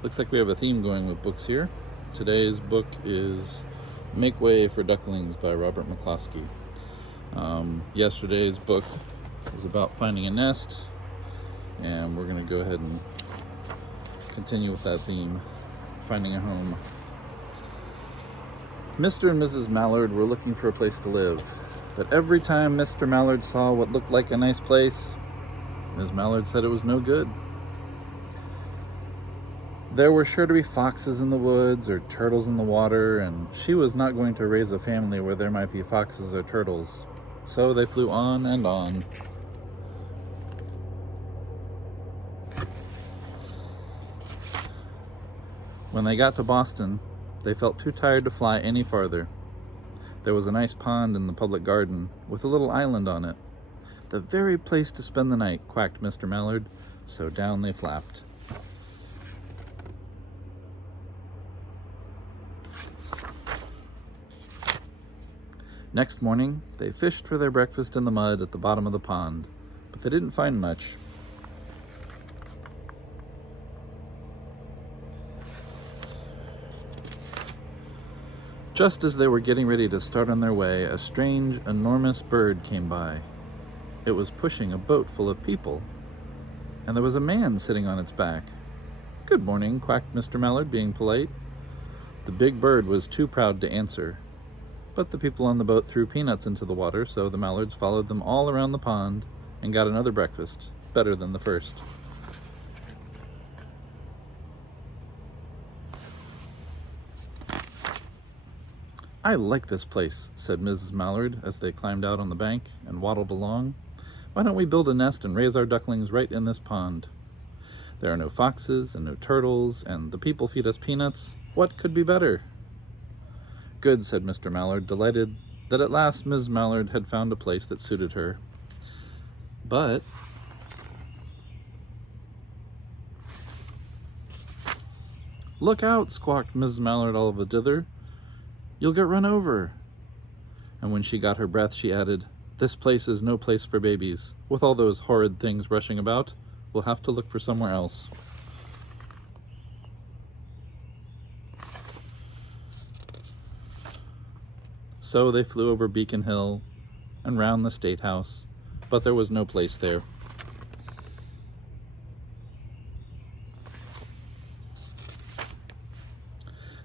Looks like we have a theme going with books here. Today's book is Make Way for Ducklings by Robert McCloskey. Yesterday's book was about finding a nest, and we're going to go ahead and continue with that theme, finding a home. Mr. and Mrs. Mallard were looking for a place to live, but every time Mr. Mallard saw what looked like a nice place, Ms. Mallard said it was no good. There were sure to be foxes in the woods or turtles in the water, and she was not going to raise a family where there might be foxes or turtles. So they flew on and on. When they got to Boston, they felt too tired to fly any farther. There was a nice pond in the public garden with a little island on it. The very place to spend the night, quacked Mr. Mallard, so down they flapped. Next morning, they fished for their breakfast in the mud at the bottom of the pond, but they didn't find much. Just as they were getting ready to start on their way, a strange, enormous bird came by. It was pushing a boat full of people, and there was a man sitting on its back. "Good morning," quacked Mr. Mallard, being polite. The big bird was too proud to answer. But the people on the boat threw peanuts into the water, so the Mallards followed them all around the pond and got another breakfast, better than the first. "I like this place," said Mrs. Mallard as they climbed out on the bank and waddled along. "Why don't we build a nest and raise our ducklings right in this pond? There are no foxes and no turtles, and the people feed us peanuts. What could be better?" "Good," said Mr. Mallard, delighted that at last Ms. Mallard had found a place that suited her. But "Look out," squawked Mrs. Mallard all of a dither. "You'll get run over." And when she got her breath, she added, "This place is no place for babies. With all those horrid things rushing about, we'll have to look for somewhere else." So they flew over Beacon Hill and round the State House, but there was no place there.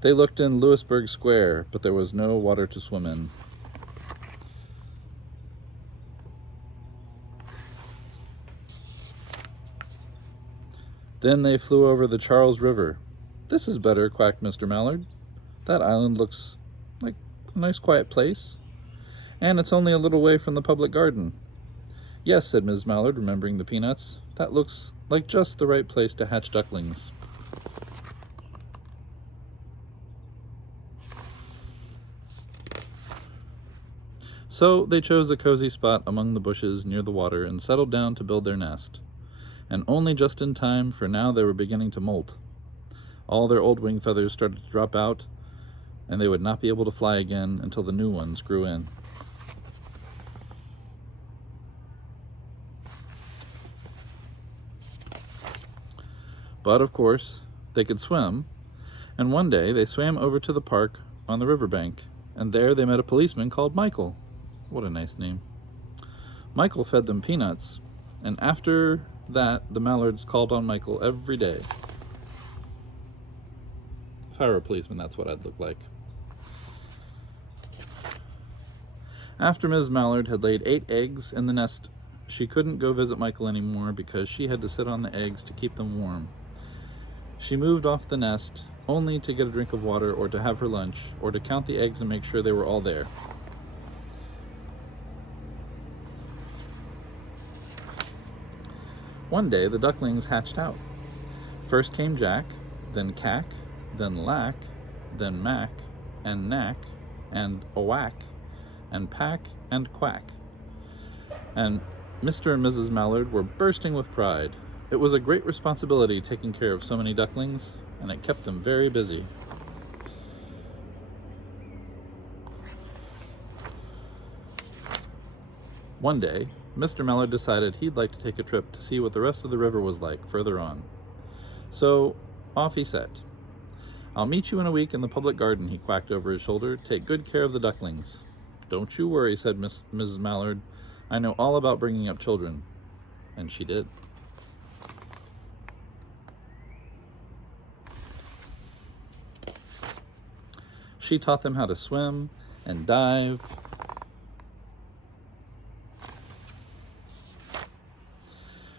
They looked in Louisburg Square, but there was no water to swim in. Then they flew over the Charles River. "This is better," quacked Mr. Mallard. "That island looks like a nice quiet place, and it's only a little way from the public garden." "Yes," said Ms. Mallard, remembering the peanuts. "That looks like just the right place to hatch ducklings." So they chose a cozy spot among the bushes near the water and settled down to build their nest. And only just in time, for now they were beginning to molt. All their old wing feathers started to drop out, and they would not be able to fly again until the new ones grew in. But of course, they could swim, and one day they swam over to the park on the riverbank, and there they met a policeman called Michael. What a nice name. Michael fed them peanuts, and after that, the Mallards called on Michael every day. If I were a policeman, that's what I'd look like. After Ms. Mallard had laid 8 eggs in the nest, she couldn't go visit Michael anymore because she had to sit on the eggs to keep them warm. She moved off the nest only to get a drink of water or to have her lunch or to count the eggs and make sure they were all there. One day, the ducklings hatched out. First came Jack, then Cack, then Lack, then Mack, and Knack, and Owack, and Pack, and Quack. And Mr. and Mrs. Mallard were bursting with pride. It was a great responsibility taking care of so many ducklings, and it kept them very busy. One day, Mr. Mallard decided he'd like to take a trip to see what the rest of the river was like further on. So Off he set. I'll meet you in a week in the public garden, he quacked over his shoulder. Take good care of the ducklings. Don't you worry, said Mrs. Mallard. I know all about bringing up children. And she did. She taught them how to swim and dive.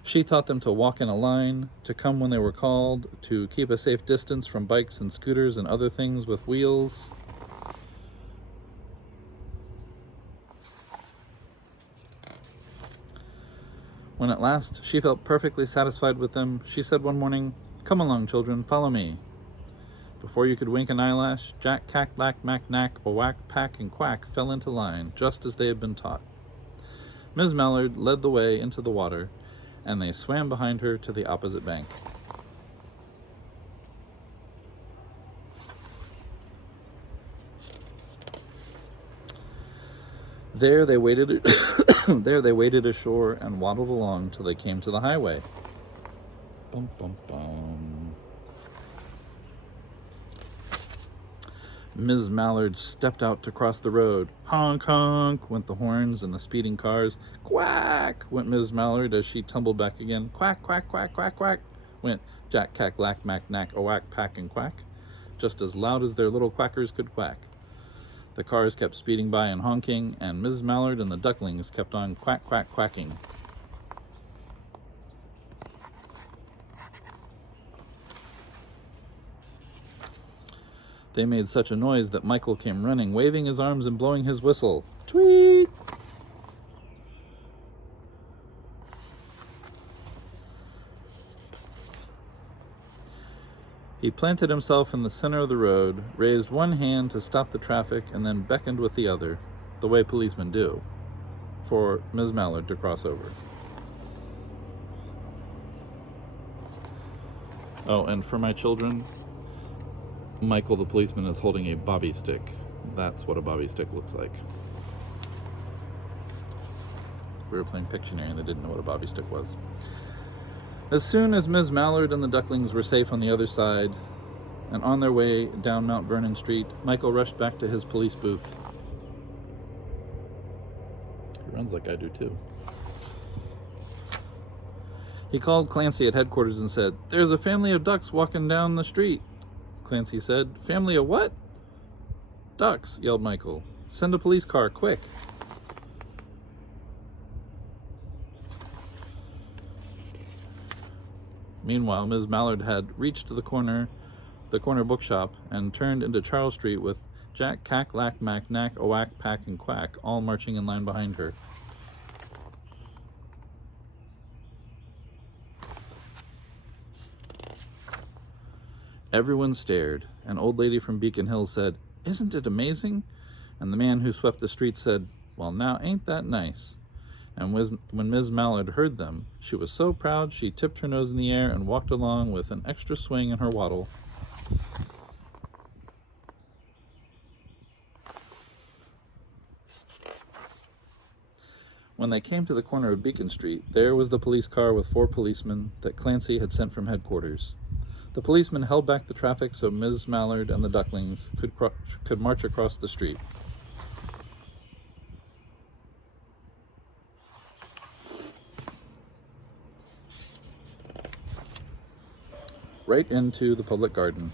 She taught them to walk in a line, to come when they were called, to keep a safe distance from bikes and scooters and other things with wheels. When at last she felt perfectly satisfied with them, she said one morning, "Come along, children, follow me." Before you could wink an eyelash, Jack, Cack, Lack, Mack, Knack, Owack, Pack, and Quack fell into line, just as they had been taught. Ms. Mallard led the way into the water, and they swam behind her to the opposite bank. There they waded ashore and waddled along till they came to the highway. Bum, bum, bum. Ms. Mallard stepped out to cross the road. Honk, honk, went the horns and the speeding cars. Quack, went Ms. Mallard as she tumbled back again. Quack, quack, quack, quack, quack, went Jack, Cack, Lack, Mack, Knack, Owack, Pack, and Quack, just as loud as their little quackers could quack. The cars kept speeding by and honking, and Ms. Mallard and the ducklings kept on quack, quack, quacking. They made such a noise that Michael came running, waving his arms and blowing his whistle. Tweet! He planted himself in the center of the road, raised one hand to stop the traffic, and then beckoned with the other, the way policemen do, for Ms. Mallard to cross over. Oh, and for my children, Michael the policeman is holding a bobby stick. That's what a bobby stick looks like. We were playing Pictionary and they didn't know what a bobby stick was. As soon as Ms. Mallard and the ducklings were safe on the other side and on their way down Mount Vernon Street, Michael rushed back to his police booth. He runs like I do too. He called Clancy at headquarters and said, "There's a family of ducks walking down the street." Clancy said, "Family of what?" "Ducks," yelled Michael. "Send a police car, quick." Meanwhile, Ms. Mallard had reached the corner bookshop and turned into Charles Street with Jack, Cack, Lack, Mack, Knack, Owack, Pack, and Quack all marching in line behind her. Everyone stared. An old lady from Beacon Hill said, "Isn't it amazing?" And the man who swept the street said, "Well, now, ain't that nice?" And when Ms. Mallard heard them, she was so proud she tipped her nose in the air and walked along with an extra swing in her waddle. When they came to the corner of Beacon Street, there was the police car with 4 policemen that Clancy had sent from headquarters. The policemen held back the traffic so Ms. Mallard and the ducklings could march across the street. Right into the public garden.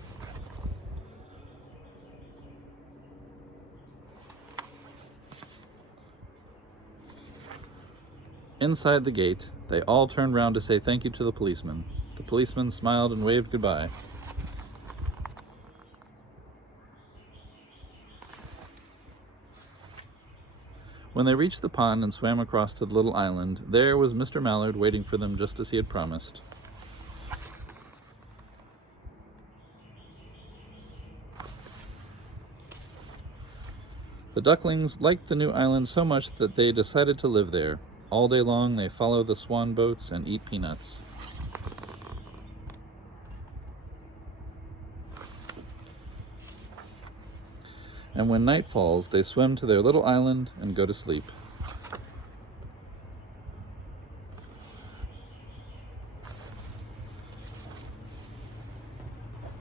Inside the gate, they all turned round to say thank you to the policeman. The policeman smiled and waved goodbye. When they reached the pond and swam across to the little island, there was Mr. Mallard waiting for them just as he had promised. The ducklings liked the new island so much that they decided to live there. All day long they follow the swan boats and eat peanuts. And when night falls, they swim to their little island and go to sleep.